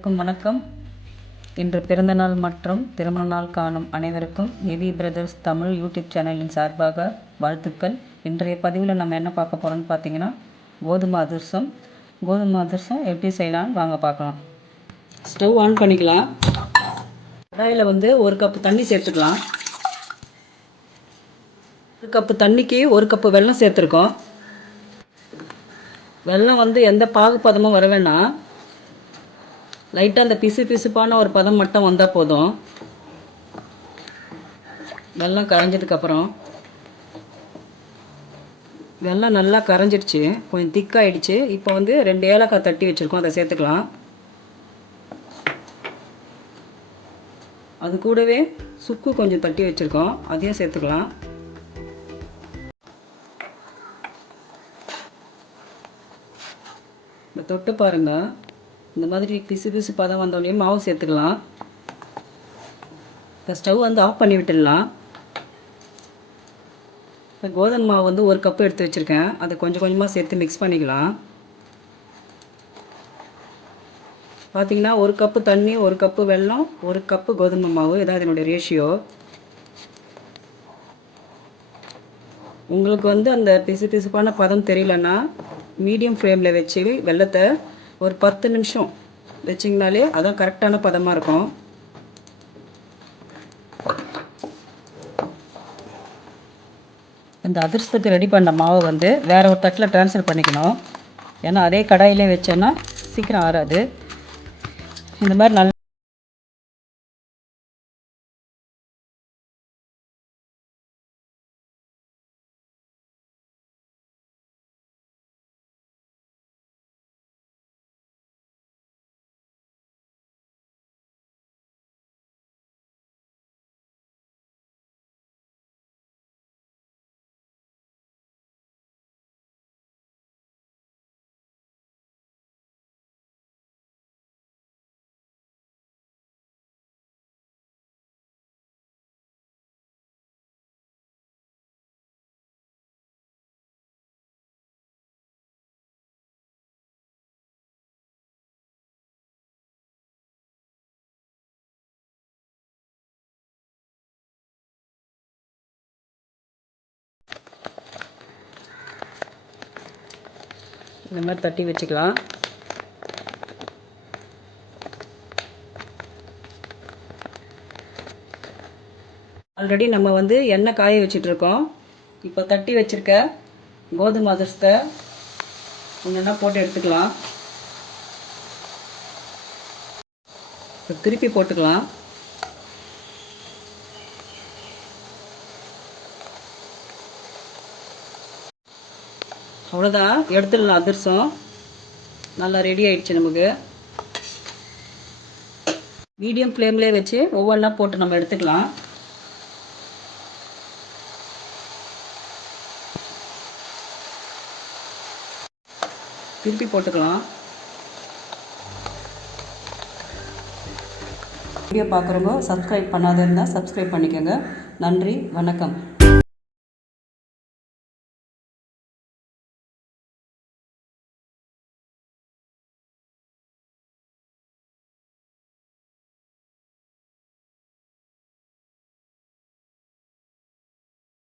வணக்கம். இன்று பிறந்தநாள் மற்றும் திருமண நாள் காணும் அனைவருக்கும் ஏவி பிரதர்ஸ் தமிழ் யூடியூப் சேனலின் சார்பாக வாழ்த்துக்கள். இன்றைய பதிவில் நம்ம என்ன பார்க்க போகிறோம்னு பார்த்தீங்கன்னா, கோதுமை அதிரசம் எப்படி செய்யலாம்னு வாங்க பார்க்கலாம். ஸ்டவ் ஆன் பண்ணிக்கலாம். கடாயில் ஒரு கப்பு தண்ணி சேர்த்துக்கலாம். ஒரு கப்பு தண்ணிக்கு ஒரு கப்பு வெல்லம் சேர்த்துருக்கோம். வெல்லம் எந்த பாகுபதமும் வர வேணாம். லைட்டாக அந்த பிசுப்பான ஒரு பதம் மட்டும் வந்தால் போதும். வெல்லம் கரைஞ்சதுக்கப்புறம் வெல்லம் நல்லா கரைஞ்சிடுச்சு, கொஞ்சம் திக்காயிடுச்சு. இப்போ 2 ஏலக்காய் தட்டி வச்சுருக்கோம், அதை சேர்த்துக்கலாம். அது கூடவே சுக்கு கொஞ்சம் தட்டி வச்சுருக்கோம், அதையும் சேர்த்துக்கலாம். இந்த தொட்டு பாருங்கள், இந்த மாதிரி பிசு பதம் வந்தோடனே மாவு சேர்த்துக்கலாம். இப்போ ஸ்டவ் ஆஃப் பண்ணி விட்டுடலாம். இப்போ கோதுமை மாவு ஒரு கப்பு எடுத்து வச்சுருக்கேன், அதை கொஞ்சம் கொஞ்சமாக சேர்த்து மிக்ஸ் பண்ணிக்கலாம். பார்த்திங்கன்னா 1 கப்பு தண்ணி, 1 கப்பு வெல்லம், 1 கப்பு கோதுமை மாவு, இதான் இதனுடைய ரேஷியோ. உங்களுக்கு அந்த பிசுப்பான பதம் தெரியலன்னா மீடியம் ஃப்ளேமில் வச்சு வெல்லத்தை ஒரு 10 நிமிஷம் வச்சிங்கனாலே அதான் கரெக்டான பதமாக இருக்கும். இந்த அதிரசத்துக்கு ரெடி பண்ண மாவு வேறு ஒரு தட்டில் ட்ரான்ஸ்ஃபர் பண்ணிக்கணும். ஏன்னா அதே கடாயிலே வச்சோன்னா சீக்கிரம் ஆறாது. இந்த மாதிரி நல்லா தட்டி வச்சுக்கலாம். ஆல்ரெடி நம்ம எண்ணெய் காய வச்சிட்ருக்கோம். இப்போ தட்டி வச்சுருக்க கோதுமை அதிரசத்தை கொஞ்சம் போட்டு எடுத்துக்கலாம். இப்போ திருப்பி போட்டுக்கலாம். அவ்வளோதான், எடுத்துடலாம். அதிரசம் நல்லா ரெடி ஆயிடுச்சு. நமக்கு மீடியம் ஃப்ளேம்லேயே வச்சு ஒவ்வொன்றா போட்டு நம்ம எடுத்துக்கலாம். திருப்பி போட்டுக்கலாம். வீடியோ பார்க்குறவங்க சப்ஸ்கிரைப் பண்ணாத இருந்தால் சப்ஸ்கிரைப் பண்ணிக்கோங்க. நன்றி, வணக்கம்.